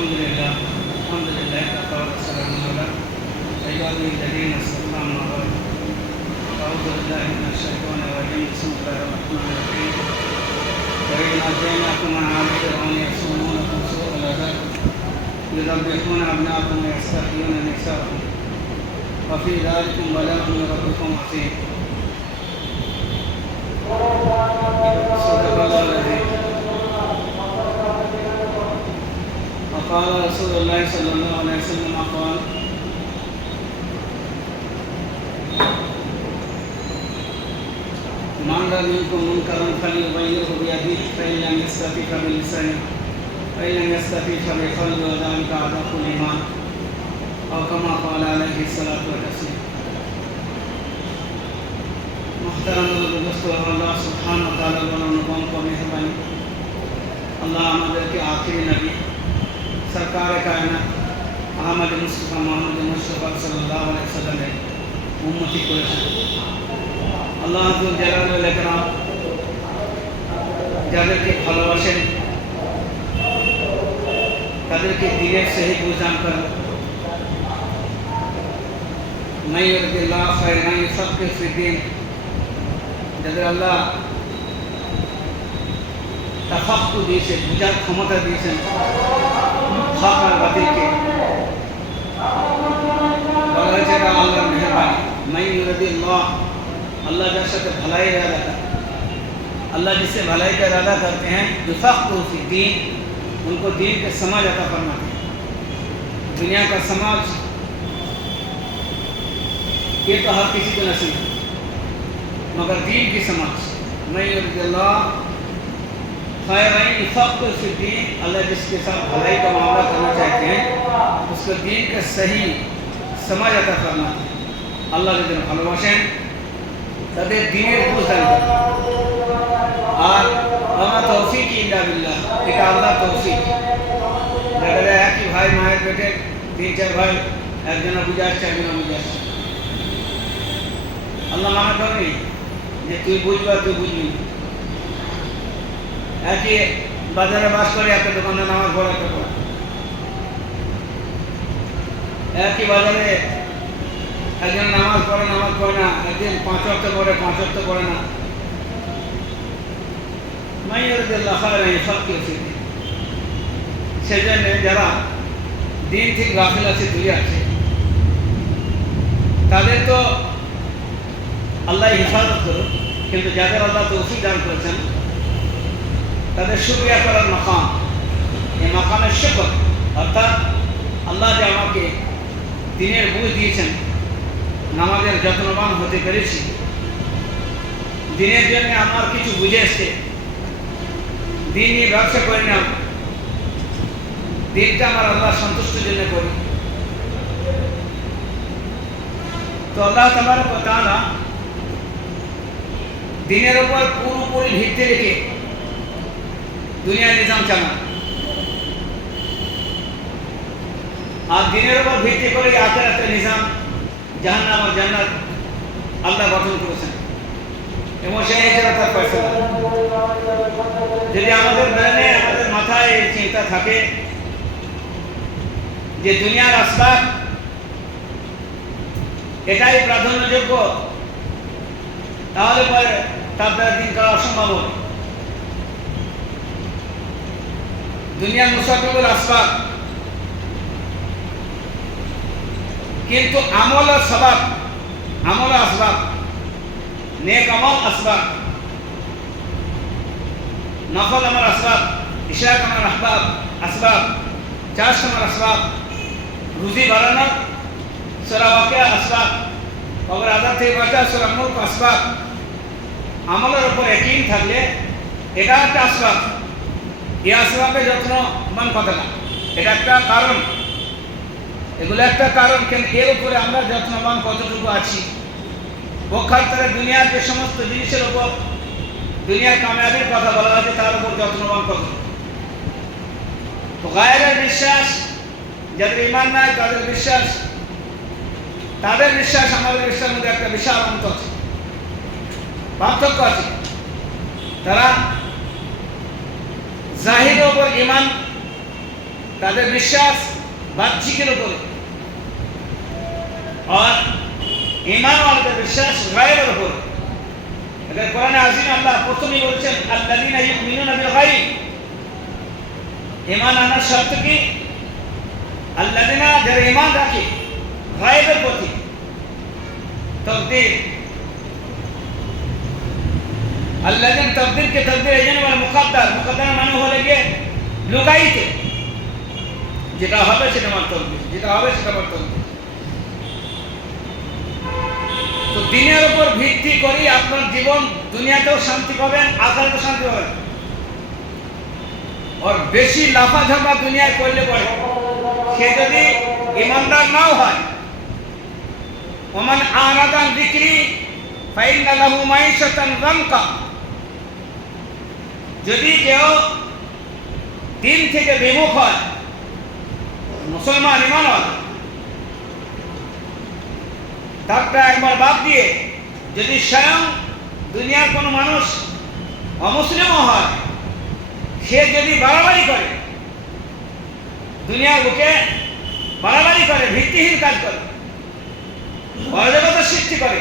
Alhamdulillah, wassalamu ala ibadihi alladhina istafa amma ba'd. A'udhu billahi minash shaitani rajim. Bismillahir rahmanir rahim. Wa inna jaynaakum ala fir'auna yasumunakum su'al adab yudabbihuna abna'akum wa yastahyuna nisa'akum wa fi dhalikum bala'un min rabbikum 'azim. Sadaqallahu al-'azim. قال رسول الله صلى الله عليه وسلم قال من رأى منكم منكرا فليغيره بيده فإن لم يستطع فبلسانه فإن لم يستطع فبقلبه وذلك أضعف الإيمان أو كما قال عليه الصلاة والسلام. محترم दोस्त अल्लाह सुब्हान व तआला अनुपम को मेहरबानी अल्लाह আমাদেরকে आखिरी नबी सरकार कायनात अहमद मुस्तफा मोहम्मद मुस्तफा सल्लल्लाहु अलैहि वसल्लम उम्मती করেছেন। আল্লাহ যুল জালালুল ইকরাম যাদেরকে ভালোবাসেন তাদেরকে দিনের সহি বুঝান করেন। মান ইউরিদিল্লাহু খায়রান ইউফাক্কিহু ফিদ্দীন, যাদের আল্লাহ তাফাক্কু দিয়েছেন, বুঝার ক্ষমতা দিয়েছেন, हक और बातिल के बगैर जगह अल्लाह मेहरबानी मैं युरिदिल्लाह, अल्लाह जैसे तो भलाई इरादा करते हैं, अल्लाह जिससे भलाई का इरादा करते हैं युफ़क़्क़िहु फ़िद्दीन, उनको दीन के समझ अता फरमाते हैं। दुनिया का समाज ये तो हर किसी को नसीब है, मगर दीन की समझ मैं युरिदिल्लाह अल्लाह जिसके साथ भलाई का मामला करना चाहते हैं उसको दीन का सही समझ अता फरमाते हैं। अल्लाह के दिन ভালোবাসেন তাদের দিনের বুঝ দান করেন। আর আমার তৌফিক ইল্লা বিল্লাহ, এটা আল্লাহ তৌফিক। দেখা যায় একই ভাই মায়ের পেটে তিন চার ভাই, একজনা বুঝে আসছে একজনা বুঝে আসছে। আল্লাহ মানা করেনি যে তুই বুঝবা তুই বুঝবি। একই বাজারে বাস করে একটা দোকানে নামাজ পড়ে একটা পড়ে, একই বাজারে একজন নামাজ পড়ে না, একদিন 5 ওয়াক্ত পড়ে 5 ওয়াক্ত পড়ে না। মান ইউরিদিল্লাহু খায়রান ইউফাক্কিহু ফিদ্দীন, সেজন্য যারা দিন থেকে গাফিল আছে, দূরে আছে, তাদের তো আল্লাহ হেফাজত করুন, কিন্তু যাদের আল্লাহ তৌফিক দান করেছেন তাদের শুকরিয়া করার মাকাম, এই মাকামের শুকর, অর্থাৎ আল্লাহ যে আমাকে দিনের বুঝ দিয়েছেন, নামাজের যত্নবান হতে পেরেছি, দিনের জন্য আমার কিছু বুঝে এসছে, দিন নিয়ে ব্যবসা করি না, দিনটা আমার আল্লাহ সন্তুষ্টির জন্য করি। তো আল্লাহ তাবারক ওয়া তাআলা দিনের উপর পুরোপুরি ভিত্তি রেখে দুনিয়ার নিজাম চালান, আর দিনের উপর ভিত্তি করে আখিরাতের নিজাম জাহান্নাম আর জান্নাত আল্লাহ গঠন করেছেন এবং সেই হিসেবে তার ফয়সালা। যদি আমাদের ব্রেনে, আমাদের মাথায় এই চিন্তা থাকে যে দুনিয়ার আসবাব এটাই প্রাধান্যযোগ্য, তাহলে পরে তার দ্বারা দিন করা অসম্ভব হবে। দুনিয়ার মুসাফিরুল আসবাব, কিন্তু আমল আর সবাব, আমল আর আসবাব, নেক আমল আসবাব, নফল আমার আসবাব, ইশরাক আমার আসবাব, আসবাব চাষ আমার আসবাব, রুজি বাড়ানো সূরা ওয়াকিয়া আসবাব, কবর আযাব থেকে বাঁচা সূরা মুলক আসবাব। আমলের উপর ইয়াকিন থাকলে এটা একটা আসবাব, এই আসবাবের যত্নবান কথাটা এটা একটা কারণ, এগুলো একটা কারণ, কিন্তু এর উপরে আমরা যত্নবান কতটুকু আছি। পক্ষান্তরে দুনিয়ার যে সমস্ত জিনিসের উপর দুনিয়ার কামিয়াবির কথা বলা হয়েছে তার উপর যত্নবান কত। তো গায়েবের বিশ্বাস, যাদের ঈমান নাই তাদের বিশ্বাস, তাদের বিশ্বাস আমাদের বিশ্বাসের মধ্যে একটা বিশাল অন্তর আছে, পার্থক্য আছে। তারা জাহিরের উপর ঈমান তাদের বিশ্বাস বাহ্যিকের উপরে, আর ঈমান ওয়ালাদের বিশ্বাস গায়বের উপরে। এদের কোরআনে আজিমে আল্লাহ প্রথমেই বলছেন আল্লাযীনা ইউমিনুনা বিল গায়ব। ঈমান আনার শর্ত কি? আল্লাযীনা, যারা ঈমান রাখে গায়বের প্রতি, তকদীর। আল্লাযীনা তকদীরকে তকদীর এই জন্য বলে মুকাদ্দার। মুকাদ্দার মানে হলো গিয়ে লুকায়িত, যেটা হবে সেটা আমার তকদীর, যেটা হবে সেটা আমার তকদীর। তো দিনের উপর ভিত্তি করি আপনার জীবন দুনিয়াতেও শান্তি পাবেন, আখিরাতেও শান্তি পাবেন। আর বেশি লাফাঝাপা দুনিয়ায় করলে পরে সে যদি ইমানদার নাও হয়, ওমান আরাদা আন যিকরি ফাইন্না লাহু মাঈশাতান যানকা, যদি কেউ দিন থেকে বিমুখ হয়, মুসলমান ইমানওয়ালা, তারটা একবার বাদ দিয়ে যদি স্বয়ং দুনিয়ার কোনো মানুষ অমুসলিমও হয়, সে যদি বাড়াবাড়ি করে, দুনিয়ার বুকে বাড়াবাড়ি করে, ভিত্তিহীন কাজ করে, অরাজকতা সৃষ্টি করে,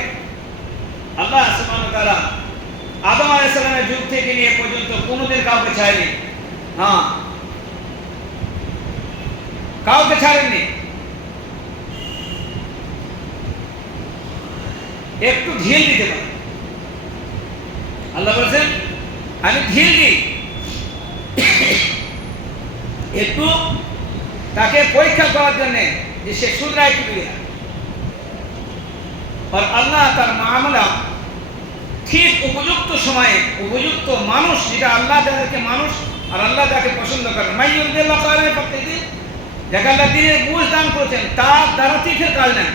আল্লাহ সুবহানাহু ওয়া তাআলা আদম আলাইহিস সালামের যুগ থেকে নিয়ে পর্যন্ত কোনোদিন কাউকে ছাড়েনি। হ্যাঁ, কাউকে ছাড়েননি। একটু ঢিল দিতে পারে। আল্লাহ বলেছেন আমি ঢিল দিই, একটু তাকে পরীক্ষা করার জন্য যে সে শুধরায় কি না। আর আল্লাহ তার মামলা ঠিক উপযুক্ত সময়ে উপযুক্ত মানুষ, যেটা আল্লাহ যাদেরকে মানুষ আর আল্লাহ যাকে পছন্দ করেন, মাইয়ুরিদিল্লাহু খায়রান ফাতিহি, যাকে আল্লাহ দিনের বুঝ দান করেছেন তার দ্বারা তীর্থের কাজ নেন।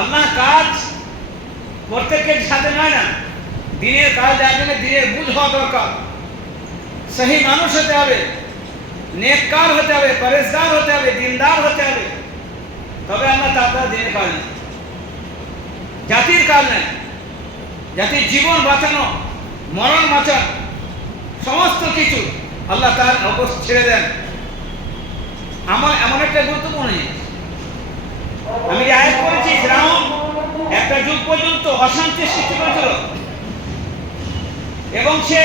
আল্লাহ কাজ প্রত্যেকের সাথে নয় না, দিনের কাজ একজনের দিনের বুঝ হওয়া দরকার, সহি মানুষ হতে হবে, নেককার হতে হবে, পরেশগার হতে হবে, দিনদার হতে হবে, তবে আল্লাহ তার দ্বারা দিনের কাজ নেন, জাতির কাজ নেন। জাতির জীবন বাঁচানো, মরণ বাঁচান, সমস্ত কিছু আল্লাহ তার অবস্থা ছেড়ে দেন। আমার এমন একটা গুরুত্বপূর্ণ জিনিস, আমি যে আয়াত করেছি, ফিরআউন একটা যুগ পর্যন্ত অশান্তি সৃষ্টি করেছিল এবং সে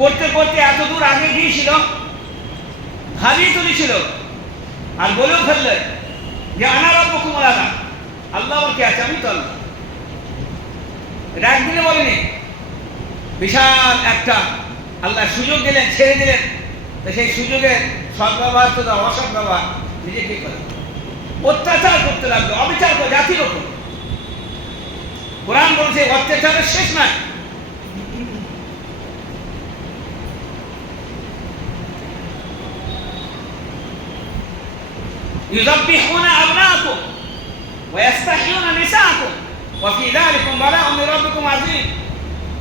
করতে করতে এত দূর আগে গিয়েছিল, ভাবিয়ে তুলেছিল আর বলেও ফেললেন যে আনা রাব্বুকুমুল আ'লা, আল্লাহ আমার কে আছে, আমি তো আল্লাহ। এটা একদিনে বলেনি, বিশাল একটা আল্লাহ সুযোগ দিলেন, ছেড়ে দিলেন। তো সেই সুযোগের সদ্ব্যবহার তো অসৎ ব্যবহার নিজে কি করে, অত্যাচার করতে লাগলো, অবিচার করে জাতির ওপর। কোরআন বলছে অত্যাচারের শেষ নাই। ইউযাব্বিহুনা আবনাআকুম ওয়া ইস্তাহয়ুনা নিসাআকুম ওয়া ফি যালিকুম বালাউন মির রাব্বিকুম আযীম।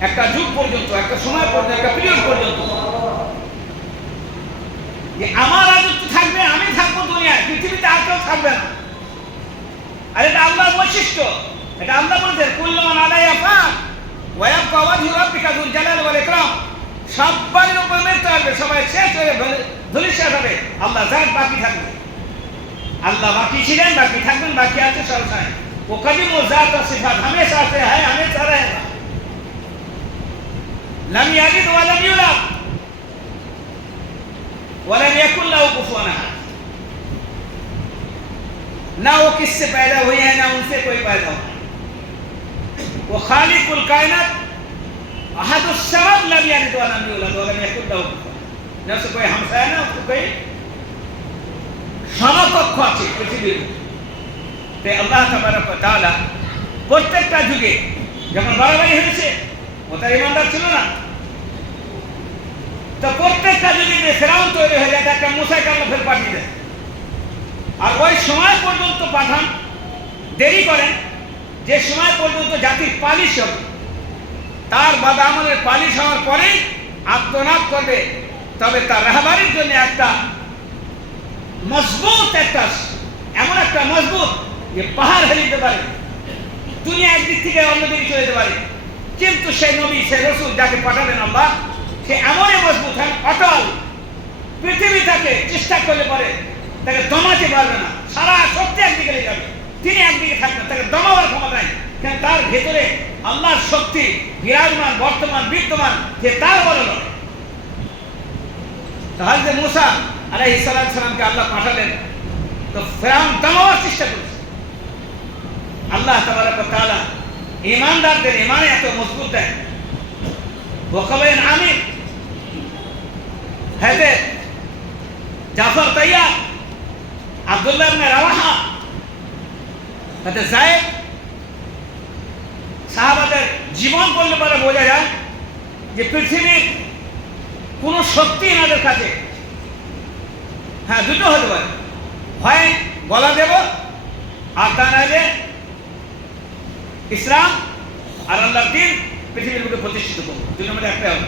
একটা যুগ পর্যন্ত, একটা সময় পর্যন্ত, একটা পিরিয়ড পর্যন্ত যে আমার রাজত্ব থাকবে, আমি থাকবো দুনিয়ায়, পৃথিবীতে আর কেউ থাকবে না। আর এটা আল্লাহর বৈশিষ্ট্য। এটা আল্লাহ বলছেন কুল্লু মান আলাইহা ফান ওয়া ইয়াবকা ওয়াজহু রাব্বিকা যুল জালালি ওয়াল ইকরাম। সবার উপর মরতে হবে, সবাই শেষ হয়ে ধূলিসাৎ হবে, আল্লাহ জাত বাকি থাকবে। আল্লাহ বাকি ছিলেন, বাকি থাকবেন, বাকি আছে সবসময়। ও কদিম ও জাত ও সিফাত হামেশা से है, हमेशा रहेगा। लम यलिद व लम यूलद व लम यकुन लहू कुफुवन अहद। ना वो किससे पैदा हुई है, ना उनसे कोई पैदा हुआ। वो खालिकुल कायनात अहदुस समद लम यलिद व लम यूलद व लम यकुन लहू कुफुवन अहद। ना उससे कोई हमसाया, ना उसको कोई সমকক্ষ আছে পৃথিবীর। তাই আল্লাহ তাবারক ওয়া তাআলা প্রত্যেকটা যুগে যখন বাড়াবাড়ি হয়েছে, ও তার ইমানদার ছিল না, তো প্রত্যেকটা যুগে যে ফিরআউন তৈরি হয়ে যায়, একটা মুসাকে আল্লাহ ফের পাঠিয়ে দেয়। আর ওই সময় পর্যন্ত পাঠান, দেরি করেন যে সময় পর্যন্ত জাতির পালিশ হবে, তার বাদামলের পালিশ হওয়ার পরেই আত্মনাদ করবে। তবে তার রাহবারির জন্য একটা মজবুত, একটা এমন একটা মজবুত যে পাহাড় হেলে দিতে পারে, দুনিয়া একদিক থেকে অন্যদিকে চলে যেতে পারে। কিন্তু সেই নবী, সেই রসুল যাকে পাঠাবেন আল্লাহ, সে এমনই মজবুত, অটল, পৃথিবী তাকে চেষ্টা করলে পরে তাকে দমাতে পারবে না, সারা শক্তি একদিকে লেগে যাবে, তিনি একদিকে থাকবেন, তাকে দমাবার ক্ষমতা নাই, কারণ তার ভেতরে আল্লাহর শক্তি বিরাজমান, বর্তমান, বিদ্যমান, যে তার বলে নয়। হযরত মুসা আলাইহিস সালামকে আল্লাহ পাঠালেন, তো ফেরাউন দমাবার চেষ্টা করেছে। আল্লাহ তাবারক ওয়া তাআলা ঈমানদারদের ঈমানে এত মজবুত দেয়। ওয়াকাবেন আমির হযরত জাফর তাইয়ার, আব্দুল্লাহ ইবনে রাওয়াহা, হযরত যায়েদ, সাহাবাদের জীবন করলে পরে বোঝা যায় যে পৃথিবীর কোন শক্তি এনাদের কাছে, হ্যাঁ দুটো হতে পারে, হয় গলা দেব আর তা নাইলে ইসলাম আর আল্লাহর দ্বীন পৃথিবীর মধ্যে প্রতিষ্ঠিত করবো, দুটোর মধ্যে একটা হবে।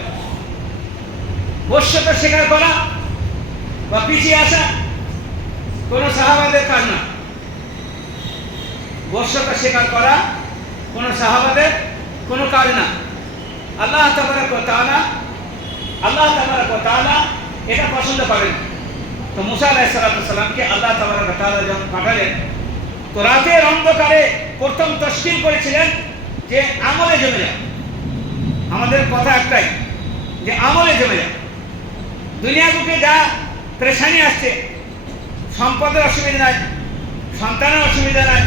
বশ্যতা স্বীকার করা বা পিছিয়ে আসা কোন সাহাবাদের কাজ না। বশ্যতা স্বীকার করা কোন সাহাবাদের কোন কাজ না। আল্লাহ তাবারক ওয়া তাআলা এটা পছন্দ করেন। তো মুসা আলাইহিস সালামকে আল্লাহ তাবারক ওয়া তাআলা যখন পাঠালেন, তো রাতের অন্ধকারে প্রথম তশকিল করেছিলেন যে আমলে জমে যাও। আমাদের কথা একটাই যে আমলে জমে যাও। দুনিয়া বুকে যা পেরেশানি আসছে, সম্পদের অসুবিধা নাই, সন্তানের অসুবিধা নাই,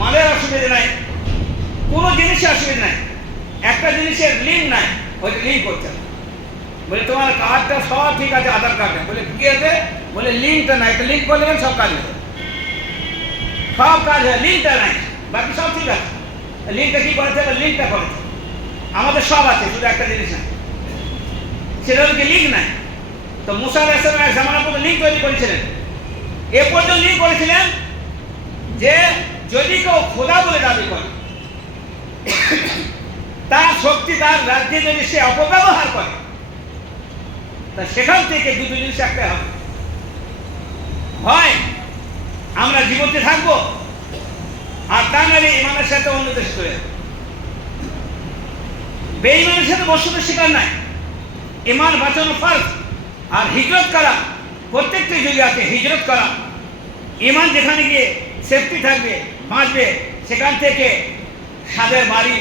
মালের অসুবিধা নাই, কোনো জিনিসের অসুবিধা নাই, একটা জিনিসের লিঙ্ক নাই, ওই লিঙ্ক করতে হবে। বলে তোমার কার্ডটা সব ঠিক আছে, আধার কার্ডটা, বলে কি আছে, বলে লিঙ্কটা নাই, তো লিঙ্ক করলে সব কাজ হবে, সব কাজ হয়, লিঙ্কটা নাই, বাকি সব ঠিক আছে। লিঙ্কটা কি করেছে, লিঙ্কটা করেছে, আমাদের সব আছে, শুধু একটা জিনিস নাই, সেটা হচ্ছে লিঙ্ক নাই। তো মুসা আলাইহিস সালামের জামানা পর্যন্ত লিঙ্ক তৈরি করেছিলেন। এ পর্যন্ত লিঙ্ক করেছিলেন যে যদি কেউ খোদা বলে দাবি করে, তার শক্তি তার রাজ্যে যদি সে অপব্যবহার করে, তা সেখান থেকে দুটো জিনিস একটা হবে, হয় আমরা জীবনে থাকবো, আর তা নাহলে ইমানের সাথে অন্য দেশ চলে যাবে। বেঈমানের সাথে বসতে শিকার নাই, ইমান বাঁচানো ফরজ। আর হিজরত করা, প্রত্যেকটি যুগে আছে হিজরত করা। ইমান যেখানে গিয়ে সেফটি থাকবে, বাঁচবে, সেখান থেকে সাদের বাড়ি,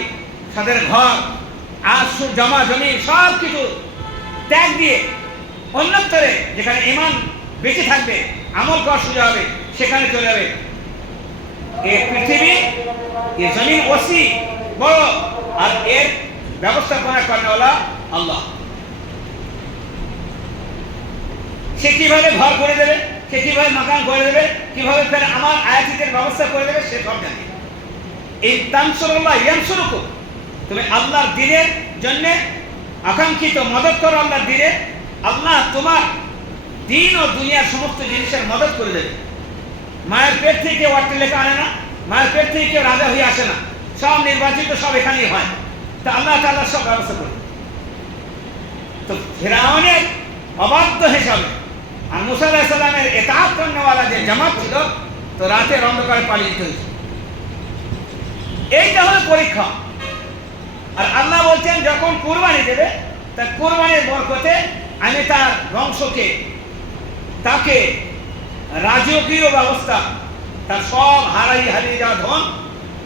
সাদের ঘর, আর জমা জমি সব কিছু ত্যাগ দিয়ে অন্যত্তরে যেখানে ইমান বেঁচে থাকবে, আমল করা সুযোগ হবে, সেখানে চলে যাবে। এই পৃথিবী, এই জমিন ওসি বড়, আর এর ব্যবস্থাপনা করেনওয়ালা আল্লাহ। সে কিভাবে ঘর করে দেবে, সে কিভাবে মাকান করে দেবে, কিভাবে ফের আমার আয়াতিতের ব্যবস্থা করে দেবে, সে সব জানে। এই তানসুরুল্লাহ ইয়ানসুরুকুম, তুমি আল্লাহর দ্বীনের জন্য আকাঙ্ক্ষিত মদত করো, আল্লাহর দ্বীনে, আল্লাহ তোমার দ্বীন ও দুনিয়ার সমস্ত জিনিসের মদত করে দেবে। মায়ের পেট থেকে কেউ অর্থ লেখা আনে না, মায়ের পেট থেকে কেউ রাজা হয়ে আসে না, সব নির্বাচিত, সব এখানেই হয়। তা আল্লাহ তাআলা সব ব্যবস্থা করে। তো ফিরআউনের অবাধ্য হিসাবে আর মুসা আলাইহিস সালামের ইতাআত করনেওয়ালা যে জামাত ছিল, তো রাতের অন্ধকারে পালিয়ে যেতে হয়েছে। এইটা হলো পরীক্ষা। আর আল্লাহ বলছেন যখন কুরবানি দেবে, তার কুরবানির বরকতে আমি তার বংশকে, তাকে রাজকীয় ব্যবস্থা, তার সব হারিয়ে যাওয়া ধন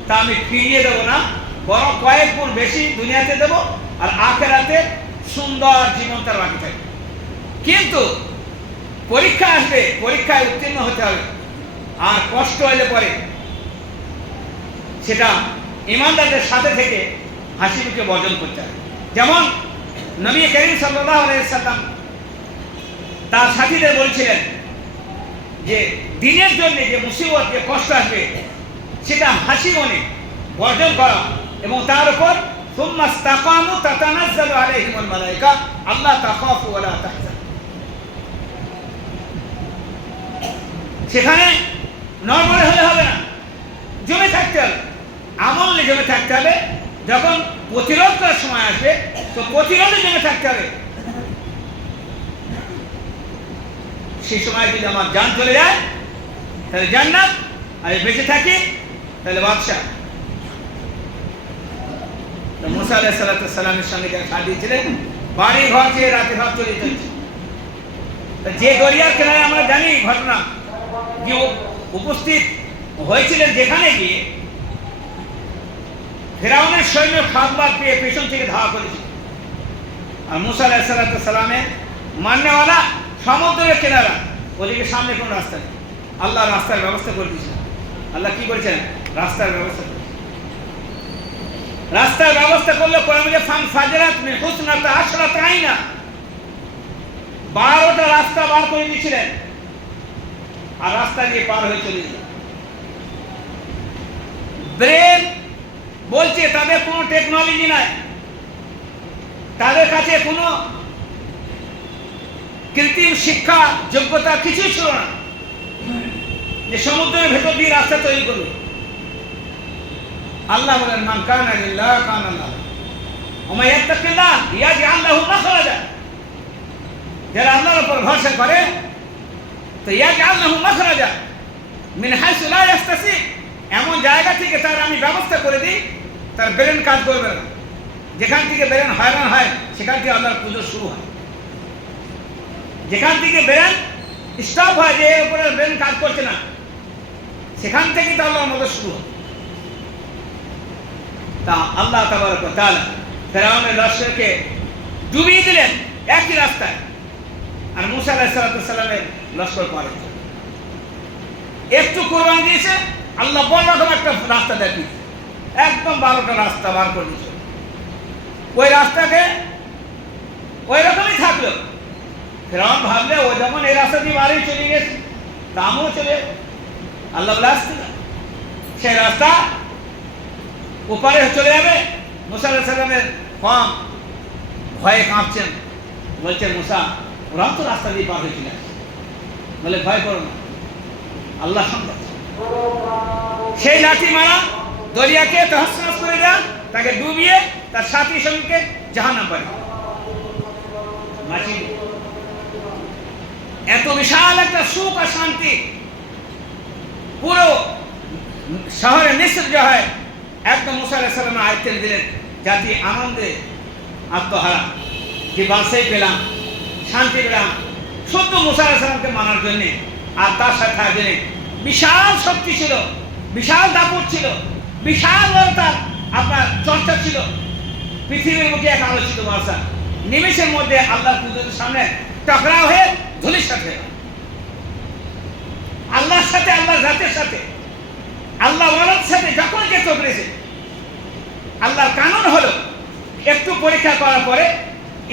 তা আমি ফিরিয়ে দেবো না, বরং কয়েক গুণ বেশি দুনিয়াতে দেবো, আর আখিরাতে সুন্দর জীবন তার বাকি থাকবে। কিন্তু পরীক্ষা আসবে, পরীক্ষায় উত্তীর্ণ হতে হবে, আর কষ্ট হলে পরে সেটা ইমানদারদের সাথে থেকে হাসি মুখে বর্জন করতে হবে। যেমন নবী করিম সাল্লাল্লাহু আলাইহি সাল্লাম তার সাথীদের বলছিলেন যে দিনের জন্য যে মুসিবত, যে কষ্ট আসবে, সেটা হাসি মনে বর্জন করা, এবং তার উপর সুম্মা ইসতাকামু তাতানাজ্জালু আলাইহিমুল মালায়েকা আল্লা তাখাফু ওয়া লা তাহজানু। সেখানে নরমাল হলে হবে না, জমে থাকতে হবে, আমল জমে থাকতে হবে। যখন প্রতিরোধ করার সময় আসবে, তো প্রতিরোধে জমে থাকতে হবে। সেই সময় যদি আমার জান চলে যায় তাহলে জান্নাত, আর বেঁচে থাকি তাহলে বাদশা। তো মুসা আলাইহিস সালামের সঙ্গে যারা সাথী ছিলেন, বাড়ি ঘর চেয়ে রাতে ভাব চলে চলছে। যে দরিয়ার কিনারে আমরা জানি ঘটনা, যে উপস্থিত হয়েছিলেন, যেখানে গিয়ে ফেরাউনের সৈন্য খাবার পেয়ে পেছন থেকে ধাওয়া করেছিল। আর মুসা আলাইহিস সালামের মান্যওয়ালা সমুদ্রের কিনারা, ওদিকে সামনে কোনো রাস্তা নেই। আল্লাহ রাস্তার ব্যবস্থা করে দিয়েছিলেন। আল্লাহ কি করেছেন? রাস্তার ব্যবস্থা করেছেন। রাস্তার ব্যবস্থা করলে কোরআনে ফান ফাজরাত মিন হুসনাতা আশরাত আইনা, 12টা রাস্তা বার করে দিয়েছিলেন, আর রাস্তা দিয়ে পার হয়ে চলে গেল। ব্রেন বলছে তাদের কোনো টেকনোলজি নাই, তাদের কাছে কোনো কৃত্রিম শিক্ষা যোগ্যতা কিছুই ছিল না যে সমুদ্রের ভেতর দিয়ে রাস্তা তৈরি করবে। আল্লাহ বলেন মান কানা লিল্লাহ কানা লাহু ওয়া মান ইয়াত্তাকিল্লাহ ইয়াজআল লাহু মাখরাজা, যারা আল্লাহর উপর ভরসা করে তো ইয়াজআল লাহু মাখরাজা মিন হাইসু লা ইয়াহতাসিব, এমন জায়গা থেকে তার আমি ব্যবস্থা করে দিই তার ব্রেন কাজ করবে না। যেখান থেকে ব্রেন হয়রান হয় সেখান থেকে আল্লাহর পুজো শুরু হয়। যেখান থেকে ব্রেন স্টপ হয়, যে এর উপরে ব্রেন কাজ করছে না, সেখান থেকেই তো আল্লাহর মদদ শুরু হয়। তা আল্লাহ তাবারক ওয়া তাআলা ফেরাউনের লস্করকে ডুবিয়ে দিলেন একই রাস্তায়, আর মুসা আলাইহিস সালামের লস্কর পারে একটু কোরবানি দিয়েছে, আল্লাহ বড় রকম একটা রাস্তা দেখিয়ে একদম 12টা রাস্তা বার করে দিয়েছে। ওই রাস্তাকে ওই রকমই থাকলো। ফেরাউন ভাবলে ও যেমন এই রাস্তা দিয়ে বাড়ি চলে গেছে, তা আমিও চলে আল্লাহ বলে আসছে না, সেই রাস্তা ওপারে চলে যাবে। মুসা আলাইহিস সালামের কওম ভয়ে কাঁপছেন, বলছেন মুসা ওরাও তো রাস্তা দিয়ে পার হয়েছিল। বলে ভয় করো না, আল্লাহ সঙ্গে। সেই লাঠি মারা দরিয়াকে তহস করে দেয়া, তাকে ডুবিয়ে তার সাথী সঙ্গীকে জাহান্নাম পারে। এত বিশাল একটা সুখ আর শান্তি পুরো শহরে নিঃসর্গ হয়। একদম মুসা আলাইহিস সালামের আয়াত দিলেন, জাতি আনন্দে আত্মহারা, যে বাসাই পেলাম, শান্তি পেলাম শুধু মুসা আলাইহিস সালামকে মানার জন্যে। আর তার সাথে থাকবেন বিশাল শক্তি ছিল, বিশাল দাপট ছিল, বিশাল তার আপনার চর্চা ছিল। পৃথিবীর মুখে এক আলোচিত ভাষা, নিমেষের মধ্যে আল্লাহর কুদরতের সামনে টকরাও হয়ে ধূলিসাৎ হয়ে গেল। আল্লাহর সাথে, আল্লাহর জাতের সাথে, আল্লাহ ওয়ালার সাথে যখন কে টকরেছে, আল্লাহর কানুন হলো একটু পরীক্ষা করার পরে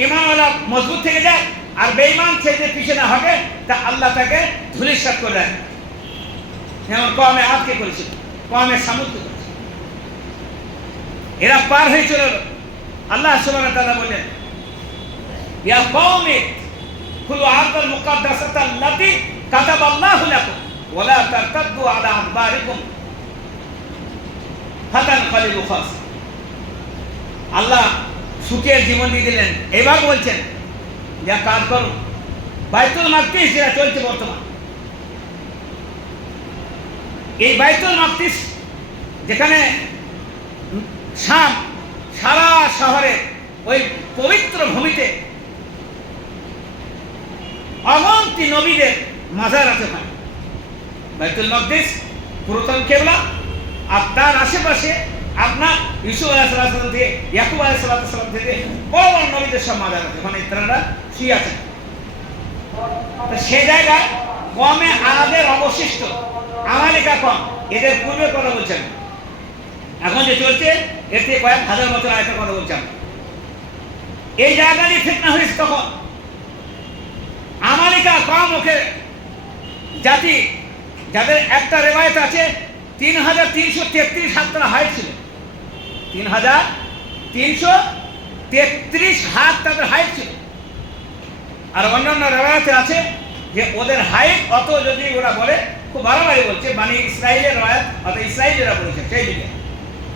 ঈমানওয়ালা মজবুত থেকে যায়, আর বেঈমান সে যে পিছনে হবে তা আল্লাহ তাকে ধূলিসাৎ করে দেয়। যেমন কওমে আদকে করেছিল, কওমে সামুদকে করেছিল। এরা পার হয়ে চলে গেল। আল্লাহ সুবহানাহু ওয়া তাআলা বললেন, ইয়া কওমি কুলু আরদাল মুকাদ্দাসাতাল্লাতী কাতাবাল্লাহু লাকুম ওয়া লা তারতাদ্দু আলা আদবারিকুম ফাতানকালিবু খাসিরিন। আল্লাহ সুখের জীবন দিয়ে দিলেন। এবার বলছেন যা কাজ করো, বাইতুল মাকদিস যেটা চলছে বর্তমান, এই বাইতুল মাকদিস যেখানে শাম সারা শহরে ওই পবিত্র ভূমিতে অগন্তি নবীদের মাজার আছে। বাইতুল মাকদিস পুরাতন কেবলা, আর তার আশেপাশে আপনার ইউসুফ আলাইহিস সালাম থেকে ইয়াকুব আলাইহিস সালাম থেকে বড় বড় নবীদের সব মাজার আছে, মানে তারা শুয়ে আছেন। সে জায়গায় কমে আলাদের অবশিষ্ট আমালিকা কম, এদের পূর্বে কথা বলছেন, এখন যে চলছে এর থেকে কয়েক হাজার বছর আগের কথা বলছেন। এই জায়গাটি ফিতনা হয়েছে তখন। আমালিকা কম ওকে জাতি, যাদের একটা রেওয়ায়েত আছে 3333 হাত তারা হাইট ছিল, 3333 হাত তাদের হাইট ছিল। আর অন্যান্য রেওয়ায়েতে আছে যে ওদের হাইট অত, যদি ওরা বলে খুব বাড়াবাড়ি বলছে, মানে ইসরায়েলের রেওয়ায়েত অর্থাৎ ইসরায়েলিরা বলেছে সেই দিকে।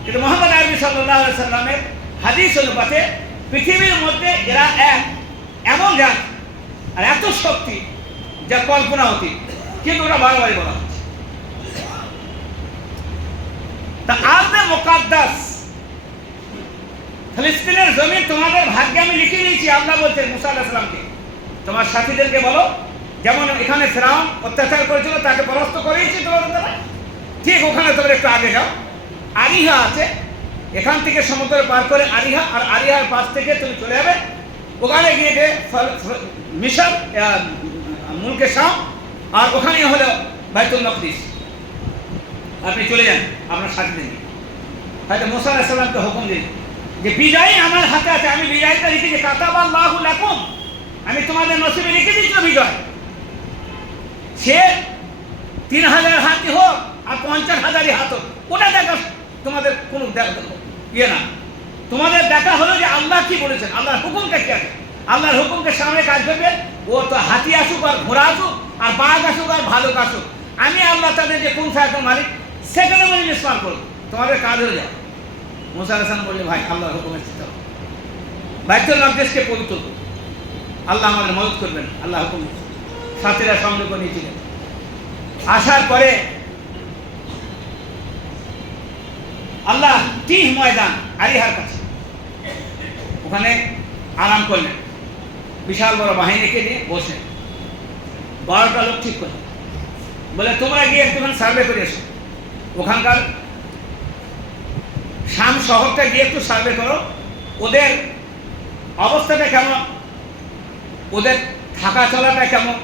কিন্তু মুহাম্মদ আরবি সাল্লাল্লাহু আলাইহি সাল্লামের হাদিস অনুপাতে পৃথিবীর মধ্যে এরা এক এমন জাত আর এত শক্তি যা কল্পনা অতীত, কিন্তু ওরা বাড়াবাড়ি বলা হচ্ছে। তা আরদে মুকাদ্দাস ফিলিস্তিনের জমি তোমাদের ভাগ্যে আমি লিখে দিয়েছি। আল্লাহ বলছেন মুসা আলাইহিস সালামকে, তোমার সাথীদেরকে বলো যেমন এখানে ফেরাউন অত্যাচার করেছিল, তাকে পরাস্ত করেছি তোমাদের দ্বারা, ঠিক ওখানে তোমরা একটু আগে যাও, আরিহা আছে, এখান থেকে সমুদ্র পার করে আরিহা, আর আরিহার পাশ থেকে তুমি চলে যাবে, ওখানে গিয়ে যে মিশর মুলকে শাম, আর ওখানেই হলো বাইতুল মাকদিস, আপনি চলে যান আপনার সাথে দিন। হয়তো মুসা আলাইহিস সালামকে হুকুম দিন যে বিজয় আমার হাতে আছে, আমি বিজয়টা লিখেছি, কাতাবাল্লাহু লাকুম, আমি তোমাদের নসিবে লিখে দিচ্ছি বিজয়। সে 3000 হাতি হোক আর 50,000 হাত হোক, ওটা দেখা তোমাদের কোনো ইয়ে না। তোমাদের দেখা হলো যে আল্লাহ কি বলেছেন, আল্লাহর হুকুমটা কি আছে, আল্লাহর হুকুমকে সামনে কাজ করবে। ও তো হাতি আসুক আর ঘোড়া আসুক আর বাঘ আসুক আর ভালুক আসুক, আমি আল্লাহ তাদের যে কোন সাহেব মালিক সেখানে বলে ইসলাম করবো, তোমাদের কাজ হয়ে যায়। মুসা আলাইহিস সালাম বললে ভাই আল্লাহর হুকুমের চিন্তা, বাইতুল মাকদিসকে পবিত্র করুন, আল্লাহ আমাদের মদদ করবেন। আল্লাহ হুকুম সাথীরা সঙ্গে করে নিয়েছিলেন। আসার পরে আল্লাহ টিহ ময়দান আরিহার কাছে, ওখানে আরাম করলেন, বিশাল বড় বাহিনীকে নিয়ে বসে 12টা লোক ঠিক করলেন, বলে তোমরা গিয়ে একটুখানি সার্ভে করে এসো, ওখানকার শাম শহরটা গিয়ে একটু সার্ভে করো, ওদের অবস্থাটা কেমন, ওদের থাকা চলাটা কেমন,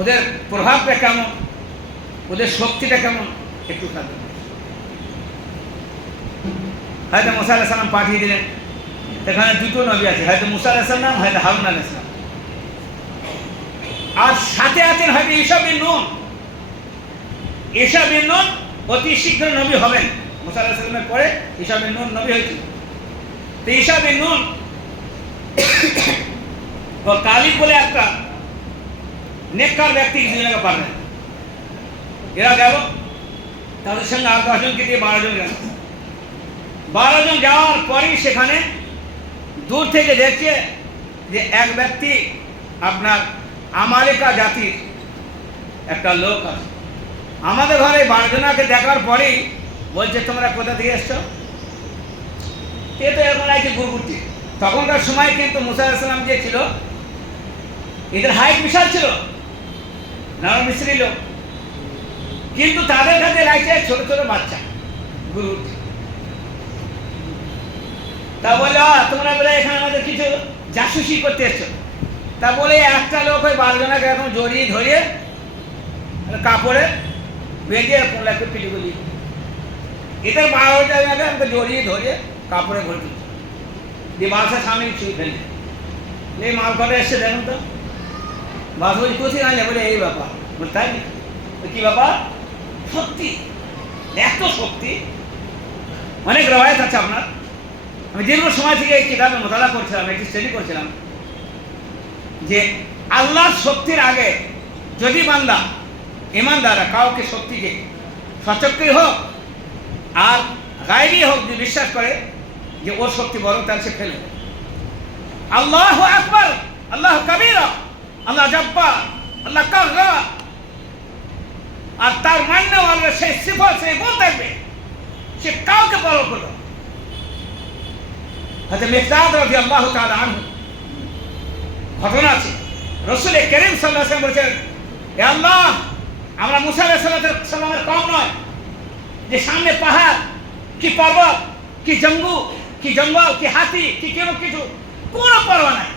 ওদের প্রভাবটা কেমন, ওদের শক্তিটা কেমন, একটু সার্ভে। হয়তো মুসা আলাইহিস সালাম পাঠিয়ে দিলেন, এখানে দুটো নবী আছে, হয়তো মুসা আলাইহিস সালাম, হয়তো হারুন আলাইহিস সালাম, আর সাথে আছেন হয়তো ঈসা বিন নূন। ঈসা বিন নূন অতি শীঘ্র নবী হবেন, মুসা আলাইহিস সালামের পরে ঈসা বিন নূন নবী হয়েছিল। তো ঈসা বিন নূন ও কালিব বলে একটা নেককার ব্যক্তি দুজনকে পারলেন, এরা গেল, তাদের সঙ্গে আর 10 জনকে দিয়ে 12 জন গেল। 12 জন যাওয়ার পরই সেখানে দূর থেকে দেখছে যে এক ব্যক্তি আপনার আমালিকা জাতির একটা লোক আছে। আমাদের ঘরে 12 জনাকে দেখার পরেই বলছে তোমরা কোথা থেকে এসছো, এ তো এরকম লাগছে গুরগুটি। তখনকার সময় কিন্তু মুসা আলাইহিস সালাম যে ছিল, এদের হাইট বিশাল ছিল, নরম মিস্ত্রি লোক, কিন্তু তাদের কাছে লাগছে ছোট ছোট বাচ্চা গুরগুটি। তা বলে তোমরা বলে এখানে আমাদের কিছু জাসুসি করতে এসছো। তা বলে একটা লোক ওই 12 জনাকে এখন জড়িয়ে ধরিয়ে কাপড়ে বেঁধে পোলাকে পিটি গুলি, এদের 12 জনাকে আমাকে জড়িয়ে ধরিয়ে কাপড়ে ভরে দিচ্ছে, দিয়ে বাসার সামনে ছুঁয়ে ফেলছে। এই মাল কটা এসছে দেখুন তো, বাস বলছি কোথায় আনলে, বলে এই ব্যাপার। বলে তাই কি ব্যাপার, সত্যি এত শক্তি। অনেক রওয়ায়াত আছে আপনার, আমি দীর্ঘ সময় থেকে এই কিতাবে মোতালা করছিলাম, একটি স্টাডি করছিলাম যে আল্লাহর শক্তির আগে যদি বান্দা ইমানদাররা কাউকে শক্তিকে সচক্ষই হোক আর গায়েবী হোক যে বিশ্বাস করে যে ওর শক্তি বড়, তার সে ফেলে। আল্লাহু আকবার, আল্লাহ কাবীরা, আল্লাহ জব্বার, আল্লাহ কাহ্হার, আর তার মান্যওয়ালা সেই সিফাত সেই গুণ থাকবে, সে কাউকে পরোয়া করবে। হযরত মিকদাদ রাদিয়াল্লাহু তাআলা আনহু ঘটনা আছে, রাসূল করিম সাল্লাল্লাহু আলাইহি ওয়াসাল্লাম বলেছেন, হে আল্লাহ, আমরা মুসা আলাইহিস সালামের কওম নয় যে সামনে পাহাড় কি পর্বত কি জঙ্গল কি হাতি কি কোনো কিছু কোনো পরোয়া নাই,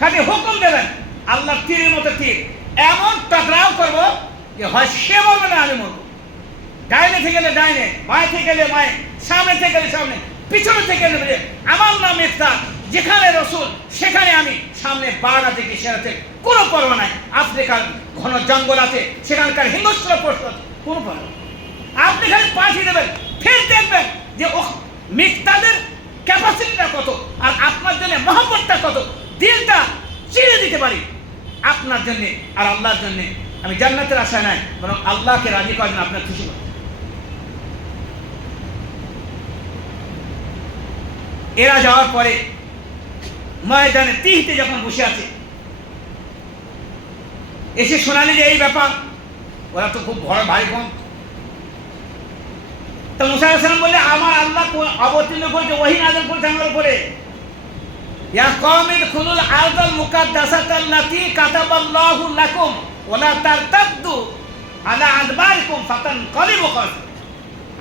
খালি হুকুম দেবেন, আল্লাহর তীরের মতো তীর এমন টকরাও করব যে হয় সে মরবে না আমি মরবো। ডাইনে থেকে গেলে ডাইনে, বাঁয়ে থেকে গেলে বাঁয়ে, সামনে থেকে গেলে সামনে, পিছনে থেকে গেলে আমার নাম ইফতার, যেখানে রসুল সেখানে আমি, সামনে বাঘ আছে কি সেখানে কোনো পরোয়া নাই। আফ্রিকার ঘন জঙ্গল আছে, সেখানকার হিংস্র পশু আছে, কোনো পরোয়া। আপনি খালি পাঠিয়ে দেবেন, ফের দেখবেন যে ও মিকদাদের ক্যাপাসিটিটা কত আর আপনার জন্য মহব্বতটা কত, দিলটা চিরে দিতে পারি আপনার জন্যে আর আল্লাহর জন্যে। আমি জান্নাতের আশায় নাই, বরং আল্লাহকে রাজি করার জন্য আপনার খুশি করেন। এরা যাওয়ার পরে ময়দানে তিহতে যখন বসে আছে, এসে শোনালি যে এই ব্যাপার, ওরা তো খুব বড় ভাই বোন। তো মুসা আলাইহিস সালাম বললে আমার আল্লাহ অবতীর্ণ করেছে, ওহী নাযিল করেছে আমার উপরে, ইয়া কওমি দুখুলুল আরদাল মুকাদ্দাসাতাল্লাতী কাতাবাল্লাহু লাকুম ওলা তারতাদ্দু আলা আদবারিকুম ফাতানকালিবু খাসিরিন।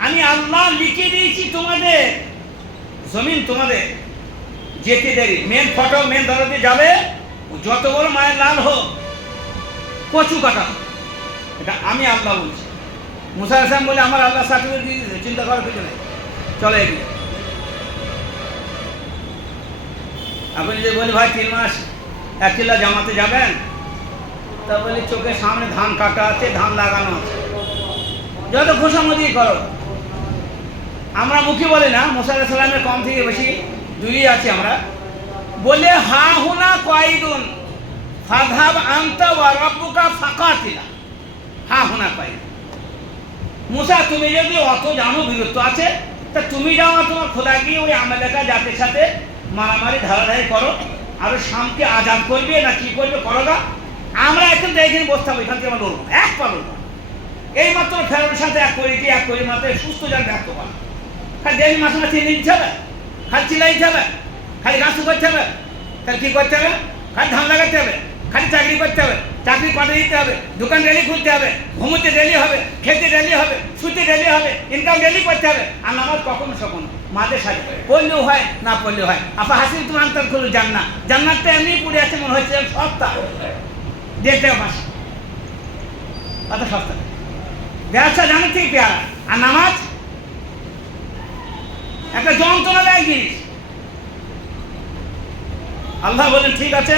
আমি আল্লাহ লিখে দিয়েছি তোমাদের জমিন তোমাদের যেতে দেরি, মেন ফটক মেন দরজা যাবে, যত বড় মায়ের লাল হোক কচু কাটা, এটা আমি আল্লাহ বলছি। মুসা আলাইহিস সালাম বলে আমার আল্লাহ সার্টিফিকেট দিয়ে দিয়েছে, চিন্তা করার কিছু নেই, চলে এগিয়ে। আপনি যদি বলি ভাই 3 মাস 1 কিল্লা জামাতে যাবেন, তা বলি চোখের সামনে ধান কাটা আছে, ধান লাগানো আছে, যত খোসামদি করো। আমরা মুখে বলি না, মুসা আলাইহিস সালামের কম থেকে বেশি দূরে আছি আমরা। বলে হা হুনা কয়দুন ফাযহাব আনতা ওয়া রাব্বুকা ফাকাতিলা, হা হুনা কয়দুন। মুসা তুমি যদি অত জানো বীরত্ব আছে, তা তুমি যাও না তোমার খোদা গিয়ে ওই আমেলেকা জাতির সাথে মারামারি ধারাধারি করো, আর শামকে আজাদ করবে না কি করবে করো না। আমরা এখন এখানে বসতে হবে, এখান থেকে আমরা লড়বো, এক পা লড়বো। এই মাত্র ফেরানোর সাথে এক করি মাত্র সুস্থ যান ব্যর্থ পান। খালি দেরি মাসে মাসে নিতে হবে, খালি চিলাইতে হবে, খালি রাস্তা করতে হবে, তাহলে কি করতে হবে? খালি ধান লাগাতে হবে, খালি চাকরি করতে হবে, চাকরি পাঠিয়ে দিতে হবে, দোকান ডেলি খুলতে হবে, ঘুমোতে ডেলি হবে, খেতে ডেলি হবে, শুতে ডেলি হবে, ইনকাম ডেলি করতে হবে। আর নামাজ কখনো সখনো মাঝে সাথে পড়লেও হয় না পড়লেও হয়। আপা হাসিল তুমি আন্তর খুলু জান্নাত, জান্নাতটা এমনি পড়ে আছে মনে হচ্ছে সপ্তাহ 1.5 মাস, অত সপ্তাহ। ব্যবসা জানার থেকে পেয়ারা, আর নামাজ একটা যন্ত্রণাদায়ক জিনিস। আল্লাহ বলেন ঠিক আছে,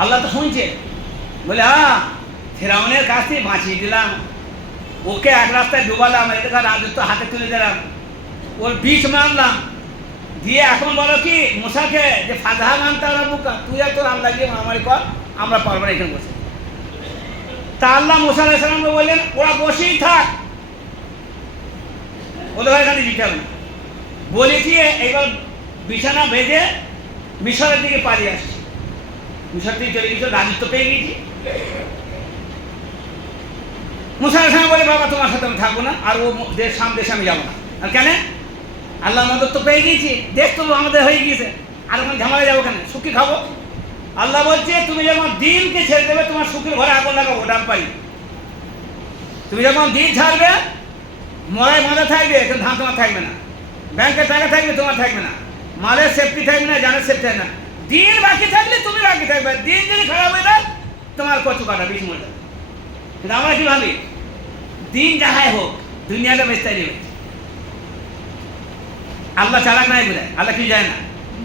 আল্লাহ তো শুনছে, বলে ফেরাউনের কাছ থেকে বাঁচিয়ে দিলাম, ওকে এক রাস্তায় ডুবালাম, এটাকে রাজত্ব হাতে তুলে দিলাম, ওর বিষ মারলাম, দিয়ে এখন বলো কি মুসাকে যে ফাযহাব আনতা ওয়া রাব্বুকা, তুই আর তোর আল্লাহ গিয়ে মারামারি কর, আমরা পারবো না এখানে বসে। তা আল্লাহ মুসা আলাইহিস সালামকে বললেন ওরা বসেই থাক, ওদের এখানে দিতে হবে না। বলে দিয়ে এবার বিছানা বেঁধে মিশরের দিকে পালিয়ে আসছে। মিশর থেকে চলে গেছিল, রাজত্ব পেয়ে গেছি। মুসা আলাইহিস সালাম বলে বাবা তোমার সাথে আমি থাকবো না, আর ও দেশ দেশে আমি যাবো না। আর কেন? আল্লাহ মদত তো পেয়ে গিয়েছি, দেশ তো আমাদের হয়ে গিয়েছে, আর ওখানে ঝামেলা যাবো কেন, সুখী খাবো। আল্লাহ বলছে তুমি যখন দিনকে ছেড়ে দেবে তোমার সুখের ঘরে আগুন লাগাবো, ডান পাই। তুমি যখন দিন ছাড়বে মরায় বাঁধা থাকবে, কিন্তু ধান তোমার থাকবে না, ব্যাংকের টাকা থাকবে তোমার থাকবে না, মালের সেফটি থাকবে না, জানের সেফটি থাকবে না। দিন বাকি থাকলে তুমি বাকি থাকবে, দিন যদি খারাপ হয়ে যায় তোমার কচু কাটা বিষ মরে যাবে। কিন্তু আমরা কি ভাবি দিন যাহাই হোক দুনিয়াটা বেচতে নেবে। আল্লাহ চালাক নাই বোঝায়, আল্লাহ কি যায় না,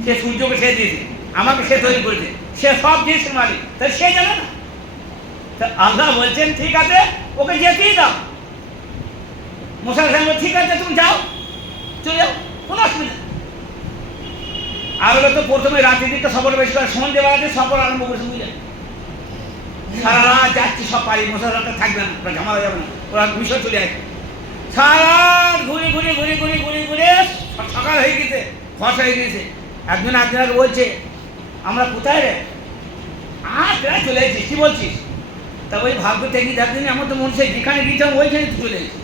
সে সূর্যকে সে দিয়েছে, আমাকে সে তৈরি করেছে, সে সব জিনিসের মালিক, তাহলে সে জানে না। তা আল্লাহ বলছেন ঠিক আছে ওকে যেতেই দাও। মুসা আলাইহিস সালাম ঠিক আছে তুমি যাও, চলে যাও, কোনো অসুবিধা। আর ওরা তো প্রথমে রাতের দিকটা সফর বেশি করে, সন্ধ্যেবেলাতে সফর আরম্ভ করেছে, বুঝলেন? সারা রাত যাচ্ছি, সব পারি, মুসা রাতটা থাকবে না, ওরা ঝামেলা যাবে না, ওরা মিশর চলে আসবে। সারা রাত ঘুরে ঘুরে ঘুরে ঘুরে ঘুরে ঘুরে সকাল হয়ে গেছে, ফস হয়ে গেছে। একজন একজনের বলছে আমরা কোথায় রে, আর প্রায় চলে এসেছিস, কি বলছিস? তা ওই ভাগ্য থেকে দেখদিন আমার তো মনে হয় যেখানে গিয়েছিলাম ওইখানে তো চলে এসেছি।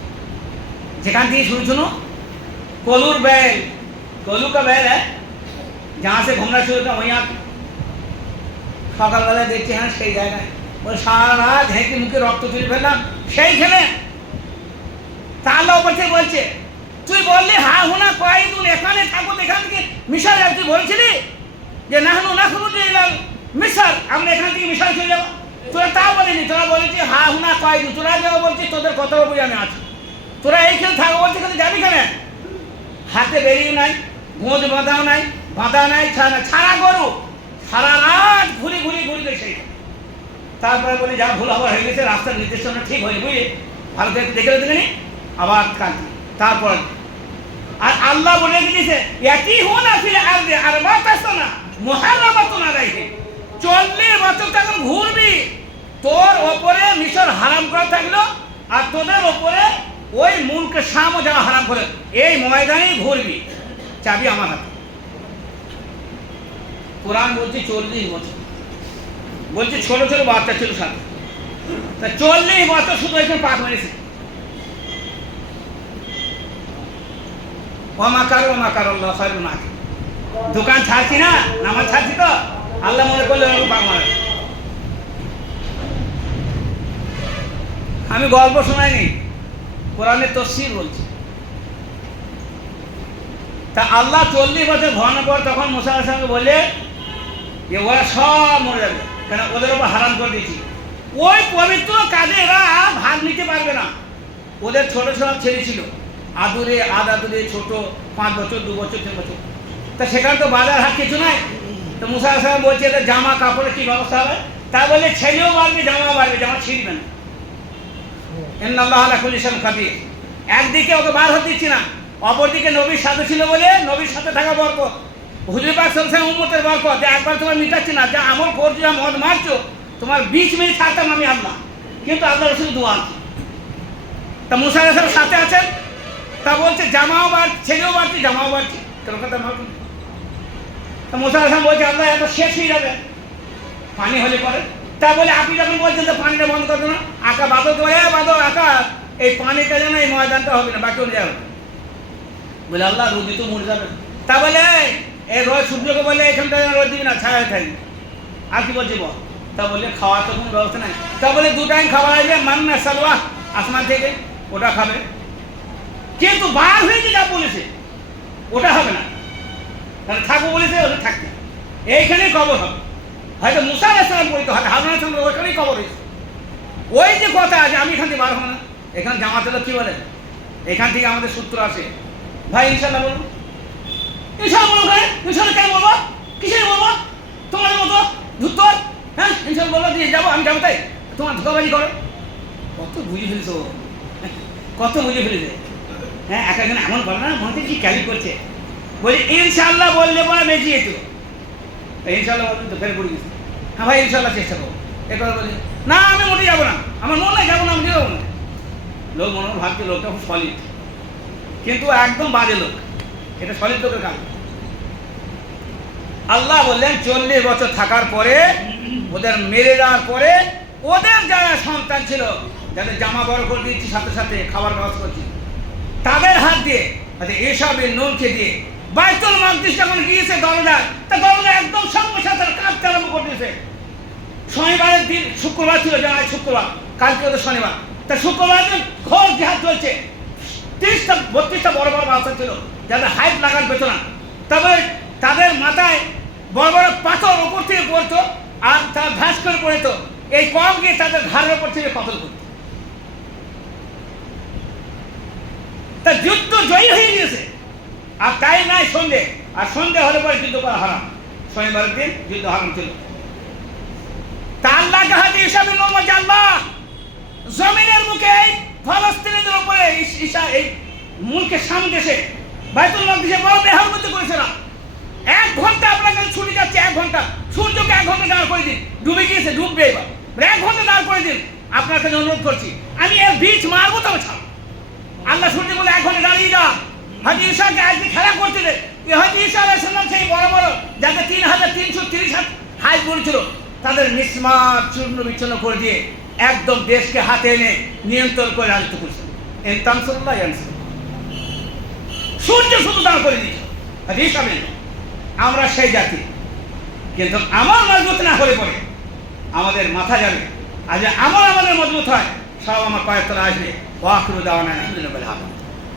যেখান থেকে শুরু শুনো কলুর बैल, কলু का बैल है, जहाँ से घूमना शुरू था वहीं आप সকালবেলা দেখছি হ্যাঁ সেই জায়গায় ওই সারা রাত হেঁকে মুখে রক্ত তুলে ফেললাম সেইখানে। তা আল্লাহ উপর থেকে বলছে তুই বললি হা হুনা কয়দুন, এখানে থাকবো, এখান থেকে মিশরে তুই বলছিলি যে নাহনু নাখরুজু ইলা মিশর, আমরা এখান থেকে মিশরে চলে যাবো। তোরা তা বলিনি, তোরা বলেছি হা হুনা কয়দুন, তোরা যাবো বলছিস, তোদের কথা বলি আমি আছি, তোরা এইখানে থাকবো বলছিস, কিন্তু যাবি কেন? হাতে বেরিয়ে নাই, গোঁজ বাঁধাও নাই, বাঁধা নাই, ছাড়া গরু, সারা রাত ঘুরে ঘুরে ঘুরে সেই। তারপরে বলি যা ভুল আবার হয়ে গেছে, রাস্তার নির্দেশনা ঠিক হয়নি, বুঝলি, ভালো করে দেখে দেখেনি আবার কাঁদছি। তারপর আর আল্লাহ বলে দিয়েছে একই হো না ফিরে আসবে, আর বাতাস না মহারামাত না রাইতে 40 বছর তখন ঘুরবি, তোর ওপরে মিশর হারাম করা থাকলো, আর তোদের ওপরে ওই মুলকে শামও যারা হারাম করে, এই ময়দানেই ঘুরবি, চাবি আমার হাতে। কোরআন বলছে 40 বছর, বলছে ছোট ছোট বাচ্চা ছিল সাথে, তা 40 বছর শুধু এখানে পাক মেরেছে। দোকান ছাড়ছি না, নামাজ ছাড়ছি তো, আল্লাহ মনে করলে পাক মারে। আমি গল্প শোনাইনি, কোরআনের তফসির বলছি। তা আল্লাহ 40 বছর ঘোরানোর পর তখন মুসা আলাইহিস সালামকে বলে যে ওরা সব মরে যাবে, কেন ওদের উপর হারাম করে দিয়েছি। ওই পবিত্র কাজে এরা ভাগ নিতে পারবে না। ওদের ছোট ছোট ছেলে ছিল, আদুরে আদাদুরে ছোট, 5 বছর 2 বছর 3 বছর। তা সেখানে তো বাজার হাট কিছু নাই। তো মুসা আলাইহিস সালাম বলছে এদের জামা কাপড়ের কী ব্যবস্থা হবে? তা বলে ছেলেও বাড়বে, জামাও বাড়বে, জামা ছিঁড়বে না। ইন্নাল্লাহা আলা কুল্লি শাইইন কাদির। একদিকে ওকে বার হতে দিচ্ছি না, অপরদিকে নবীর সাথে ছিল বলে নবীর সাথে থাকা বরকত, হুজুর পাক সাল্লাল্লাহু আলাইহি ওয়াসাল্লাম উম্মতের বরকত। যে একবার তোমার মিটাচ্ছি না, যা আমল করছো, যা মদ মারছো, তোমার 20 মিনিট থাকতাম আমি আল্লাহ, কিন্তু আল্লাহ রসুল দোয়া। তা মুসা আলাইহিস সালাম সাথে আছেন, তা বলছে জামাও বাড়ছে, ছেলেও বাড়ছে, জামাও বাড়ছে, কেন কথা মারুন। তা মুসা আলাইহিস সালাম বলছে আল্লাহ এত শেষ হয়ে যাবে পানি হলে পরে। তা বলে আপনি যখন বলছেন তো পানিটা বন্ধ করছো না, আঁকা বাদল তো বাদল আঁকা, এই পানিটা যেন এই ময়দানটা হবে না, বাকি অনুযায়ী হবে। বলে আল্লাহ রোদে তো মরে যাবে। তা বলে এই রোদ সূর্যকে বলে এখানটা রোদ দিবি না, ছায়া থাকবি। আর কি বলছি বল? তা বলে খাওয়ার তো কোনো ব্যবস্থা নাই। তা বলে 2 টাইম খাবার আসবে, মান্না সালওয়া আসমান থেকে, ওটা খাবে। কিন্তু বার হয়েছে যা বলেছে ওটা হবে না, তাহলে থাকবো বলেছে ওটা থাকবে। এইখানেই কবর হবে, হয়তো মুসা আলাইহিস সালাম বলতে, হয়তো হারুন আলাইহিস সালাম ওইখানেই কবর হয়েছে। ওই যে কথা আছে আমি এখান থেকে বার হবো না, এখানে জামাতে লোক কি বলে, এখান থেকে আমাদের সূত্র আছে, ভাই ইনশাল্লাহ বলুন, ইনশাল্লাহ বলুন, ভাই ইনশাল্লাহ কেন বলবো, কিসের বলবো, তোমাদের মতো ধুত্তর, হ্যাঁ ইনশাল্লাহ বলবো দিয়ে যাবো, আমি যাবো তাই তোমার ধোকাবাজি করো। কত বুঝে ফেলেছো, কত বুঝে ফেলেছে। হ্যাঁ এক একজন এমন বলে না, মনে হচ্ছে কি ক্যালি করছে। বলি ইনশাল্লাহ বললে পরে বেঁচে যেত, ইনশাল্লাহ বলবেন তো ফের পড়ে গেছে। হ্যাঁ ভাই ইনশাল্লাহ চেষ্টা করবো, এরপরে বলি না আমি মোটে যাবো না, আমার মন নাই যাবো না, আমি যাবো না। লোক মনে ভাবছে লোকটা খুব সলিড, কিন্তু একদম বাজে লোক, এটা সলিড লোকের কাজ। আল্লাহ বললেন 40 বছর থাকার পরে, ওদের মেরে যাওয়ার পরে, ওদের যারা সন্তান ছিল, যাদের জামা বড় করে দিচ্ছি, সাথে সাথে খাবার ব্যবস্থা করছি, তাদের হাত দিয়ে, এসবের নুনকে দিয়ে বাইতুল মাকদিস যখন গিয়েছে দরজায়, তা দরজা একদম সঙ্গে সাথে কাঁপতে আরম্ভ করে দিয়েছে। শনিবারের দিন, শুক্রবার ছিল, জানায় শুক্রবার, কালকে ওদের শনিবার। তা শুক্রবার দিন ঘোর জিহাদ চলছে, 30-32টা বড় বড় বাচ্চা ছিল, যাদের হাইট লাগার পেত না। তবে তাদের মাথায় বড় বড় পাথর ওপর থেকে পড়তো, আর তারা ধ্যাস করে পড়েত, এই কম গিয়ে তাদের ঘাড়ের ওপর থেকে কতল করত। তা যুদ্ধ জয়ী হয়ে গিয়েছে, আর তাই নাই সন্ধ্যে, আর সন্ধ্যে হলে পরে যুদ্ধ করা হারাম। শনিবারের দিন যুদ্ধ হারাম ছিল। তা আল্লাহ কাহাদি হিসাবে নমজ আল্লাহ জমিনের মুখে ফলস্তিনিদের উপরে এই মুলকের সামনে দেশে বাইতুল মাকদিসে বড় মেহরবানি করেছে না। 1 ঘন্টা আপনার কাছে ছুটি যাচ্ছে, 1 ঘন্টা, সূর্যকে 1 ঘন্টা দাঁড় করে দিন, ডুবে গিয়েছে, ডুববে এবার, 1 ঘন্টা দাঁড় করে দিন। আপনার কাছে অনুরোধ করছি, আমি এর বীজ মারবো তবে ছাড়। আল্লাহ সূর্য বলে 1 ঘন্টা দাঁড়িয়ে যা। হযরত ঈসাকে আজকে খেলা করছিলেন, হযরত ঈসা আলাইহিস সালাম সেই বড় বড় যাদের 3330 হাত হাইট বলেছিল, তাদের মিসমার চূর্ণ বিচ্ছিন্ন করে দিয়ে একদম দেশকে হাতে এনে নিয়ন্ত্রণ করে রাজত্ব করছেন। ইনতানসুরুল্লাহ ইয়ানসুর, সূর্য শুধু দাঁড় করে দিয়েছে। আমরা সেই জাতি, কিন্তু আমার মজবুত না হলে পরে আমাদের মাথা যাবে। আজ আমাদের মজবুত হয়, সব আমার পায়ের তলা আসবে। ওয়া আখিরু দাওয়ানা আলহামদুলিল্লাহ।